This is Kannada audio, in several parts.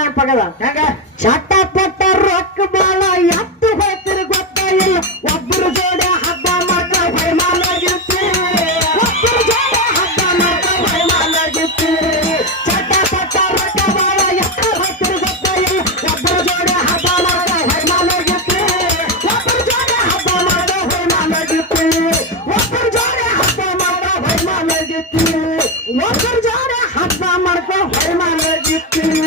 ನೆನಪಾಗದ ಹೆಂಗ ಚಟಪಟ ರೊಕ್ಕ ಬಾಳ ಎತ್ತು ಹೋಗ್ತಿರಿ ಗೊತ್ತ ಇಲ್ಲ ಒಬ್ಬರು ಜೋಡಿ ಹಬ್ಬ ಮಾಡ್ಕ ಹೊಯ್ಮಾಲಾಗಿರ್ತೀರಿ ಒಬ್ಬರು ಜೋಡಿ ಹಬ್ಬ ಮಾಡ್ಕ ಹೊಯ್ಮಾಲಾಗಿರ್ತೀರಿ ಚಟಪಟ ರೊಕ್ಕ ಬಾಳ ಎತ್ತು ಹೋಗ್ತಿರಿ ಗೊತ್ತ ಇಲ್ಲ ಒಬ್ಬರು ಜೋಡಿ ಹಬ್ಬ ಮಾಡ್ಕ ಹೊಯ್ಮಾಲಾಗಿರ್ತೀರಿ ಒಬ್ಬರು ಜೋಡಿ ಹಬ್ಬ ಮಾಡ್ಕ ಹೊಯ್ಮಾಲಾಗಿರ್ತೀರಿ ಒಬ್ಬರು ಜೋಡಿ ಹಬ್ಬ ಮಾಡ್ಕ ಹೊಯ್ಮಾಲಾಗಿರ್ತೀರಿ ಒಬ್ಬರು ಜೋಡಿ ಹಬ್ಬ ಮಾಡ್ಕ ಹೊಯ್ಮಾಲಾಗಿರ್ತೀರಿ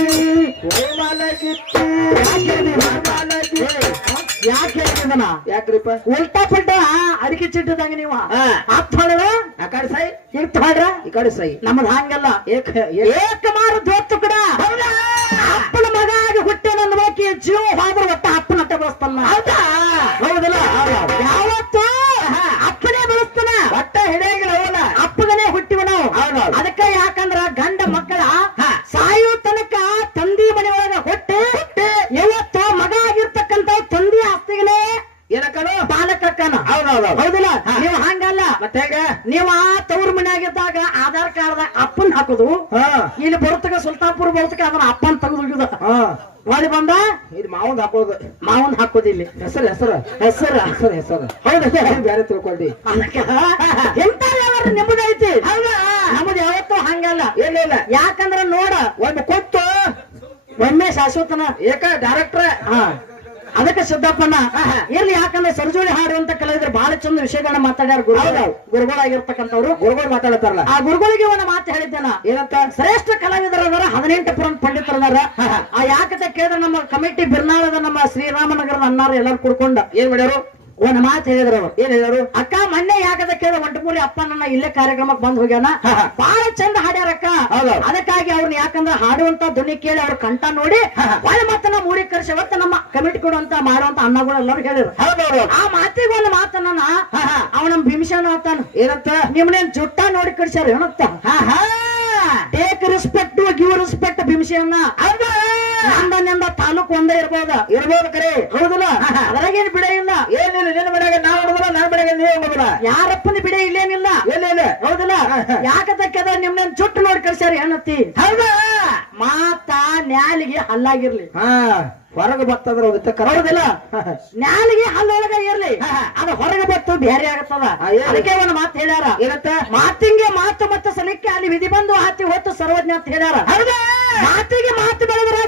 ಯಾಕೆ ಹೇಳಿದನ ಯಾಕ್ರಿಪ್ಪ ಉಲ್ಟಾ ಪಲ್ಟ ಅಡಿಕೆ ಚಿಟ್ಟದಂಗ ನೀವು ಹತ್ತು ಹೊಡೆದ ಆ ಕಡೆ ಸೈ ಇರ್ತ ಹೊಡ್ರ ಈ ಕಡೆ ಸೈ ನಮ್ಮದು ಹಂಗಲ್ಲ ಏಕ ಮಾರು ದೋತ್ತು ಕೂಡ ಅಪ್ಪನ ಮಗ ಆಗಿ ಹುಟ್ಟೆ ನನ್ನ ಬಾಕಿ ಜೀವ ಹೋದ್ರ ಒಟ್ಟ ಅಪ್ಪನ ಅಟ್ಟ ಬೆಳೆಸ್ತಲ್ಲ ಹೌದಾ ಹೌದಲ್ಲ ಯಾವತ್ತು ಅಪ್ಪನೇ ಬೆಳೆಸ್ತಾನ ಒಟ್ಟ ಹಿಡಿಯಂಗಿಲ್ಲ ಹೋದ ಅಪ್ಪಗನೇ ಹುಟ್ಟಿವ ನಾವು ಹೌದೌದು ಅದಕ್ಕ ಯಾಕಂದ್ರ ಗಂಡ ಮಕ್ಕಳ ಸಾಯೋ ತನಕ ತಂದಿ ಮನೆಯೊಳಗ ಹೊಟ್ಟೆ ಯಾವತ್ತು ಮಗ ಆಗಿರ್ತಕ್ಕಂತ ತಂದಿ ಆಸ್ತಿಗನೇ ಏನಕ್ಕನು ಬಾಲಕಕ್ಕನ ಹೌದೌದು ಹೌದಿಲ್ಲ ನೀವು ಹಂಗಲ್ಲ ಮತ್ತೆ ಹೇಗ ನೀವು ಆ ತವ್ರ ಮನೆಯಾಗಿದ್ದಾಗ ಆಧಾರ್ ಕಾರ್ಡ್ ಅಪ್ಪನ್ ಹಾಕುದು ಇಲ್ಲಿ ಬರ್ತಕ ಸುಲ್ತಾನ್ಪುರ್ ಬರ್ತಕ ಅದನ್ನ ಅಪ್ಪನ್ ತೆಗೆದು ಮಾಡಿ ಬಂದ ಇದು ಮಾವಂದ್ ಹಾಕೋದು ಮಾವನ್ ಹಾಕೋದಿಲ್ಲ ಹೆಸರು ಹೆಸರು ಹೆಸರ ಹೆಸರು ಹೆಸರು ಹೌದಲ್ಲ ಬೇರೆ ತಿಳ್ಕೊಂಡಿ ಎಂತ ವ್ಯವಹಾರ ನಿಮ್ಮದೈತಿ ನಮ್ಮದು ಯಾವತ್ತೂ ಹಂಗಲ್ಲ ಏನಿಲ್ಲ ಯಾಕಂದ್ರ ನೋಡ ಒಂದು ಕೊಟ್ಟು ಒಮ್ಮೆ ಶಾಶ್ವತನ ಏಕ ಡೈರೆಕ್ಟ್ರ ಅದಕ್ಕೆ ಸಿದ್ದಪ್ಪನ ಇರ್ಲಿ ಯಾಕಂದ್ರೆ ಸರ್ಜೋಳಿ ಹಾಡು ಅಂತ ಕಲಾವಿದ್ರು ಬಹಳ ಚಂದ ವಿಷಯಗಳನ್ನ ಮಾತಾಡ್ಯಾರ ಗುರುಗಳಾಗಿರ್ತಕ್ಕಂಥವ್ರು ಗುರುಗಳು ಮಾತಾಡ್ತಾರಲ್ಲ ಆ ಗುರುಗಳಿಗೆ ಒಂದು ಮಾತು ಹೇಳಿದ್ದೇನ ಏನಂತ ಶ್ರೇಷ್ಠ ಕಲಾವಿದರದಾರ 18 ಪುರಾಣ ಪಂಡಿತರದಾರ ಆ ಯಾಕಂತ ಕೇಳಿದ್ರೆ ನಮ್ಮ ಕಮಿಟಿ ಬಿರ್ನಾಳದ ನಮ್ಮ ಶ್ರೀರಾಮನಗರದ ಅನ್ನಾರು ಎಲ್ಲರೂ ಕುಡ್ಕೊಂಡ ಏನ್ ಮಾಡ್ಯಾರು ಒಂದ್ ಮಾತು ಹೇಳಿದ್ರು ಅವ್ರು ಏನ್ ಹೇಳಿದ್ರು ಅಕ್ಕ ಮೊನ್ನೆ ಯಾಕಂತ ಕೇಳಿದ್ರೆ ಒಂಟಮೂಲಿ ಅಪ್ಪ ನನ್ನ ಇಲ್ಲೇ ಕಾರ್ಯಕ್ರಮಕ್ಕೆ ಬಂದ್ ಹೋಗ್ಯಾನ ಬಹಳ ಚಂದ ಹಾಡ್ಯಾರಕ್ಕ ಅದಕ್ಕಾಗಿ ಅವ್ರನ್ನ ಯಾಕಂದ್ರೆ ಹಾಡುವಂತ ಧ್ವನಿ ಕೇಳಿ ಅವ್ರ ಕಂಠ ನೋಡಿ ಒಳ್ಳೆ ಮತ್ತ ನಮ್ಮ ಊರಿಗೆ ಕರ್ಸಿ ಅವತ್ತ ನಮ್ಮ ಕಮಿಟಿ ಕೊಡುವಂತ ಮಾಡುವಂತ ಅನ್ನಗಳು ಎಲ್ಲರೂ ಹೇಳಿದ್ರು ಆ ಮಾತಿಗೆ ಒಂದು ಮಾತನ್ನ ಅವ ನಮ್ ಭೀಮಸೇನ ಅಂತಾನ ಏನಂತ ನಿಮ್ನೇನ್ ಜುಟ್ಟ ನೋಡಿ ಕಳ್ಸ್ಯಾರ ಏನಂತ take respect give respect Bhimasena ನಂದ ತಾಲೂಕು ಒಂದೇ ಇರ್ಬೋದು ಕರೆ ಹೌದಲ್ಲ ಅದ್ರಾಗೇನ್ ಬಿಡ ಇಲ್ಲ ಏನಿಲ್ಲ ನಿನ್ನ ಮನೆಯಾಗ ನಾ ಹೊಡೆದಲ್ಲ ನನ್ನ ಮನೆಯಾಗ ನೀವ್ ಹೊಡೆದಲ್ಲ ಯಾರಪ್ಪನ ಬಿಡ ಇಲ್ಲೇನಿಲ್ಲ ಏನಿಲ್ಲ ಹೌದಲ್ಲ ಯಾಕತಕ್ಕದ ನಿಮ್ನೇನ್ ಜುಟ್ಟು ನೋಡಿ ಕಳ್ಸ್ಯಾರ ಏನತ್ತಿ ಹೌದಾ ಮಾತ ನ್ಯಾಲಿಗೆ ಹಲ್ಲಾಗಿರ್ಲಿ ಹೊರಗೆ ಬರ್ತದ್ರ ಹೌದಿಲ್ಲ ನ್ಯಾಲಿಗೆ ಹಲ್ಲೊಳಗ ಇರ್ಲಿ ಅದು ಹೊರಗೆ ಬತ್ತು ಬೇರೆ ಆಗತ್ತದ ಅದಕ್ಕೆ ಒಂದು ಮಾತು ಹೇಳ್ಯಾರ ಏನಂತ ಮಾತಿಂಗೆ ಮಾತು ಮತ್ತೆ ಸಲಿಕ್ಕೆ ಅಲ್ಲಿ ವಿಧಿ ಬಂದು ಹಾತಿ ಹೊತ್ತು ಸರ್ವಜ್ಞ ಅಂತ ಹೇಳ್ಯಾರ ಮಾತಿಗೆ ಮಾತು ಬೆಳೆದ್ರೆ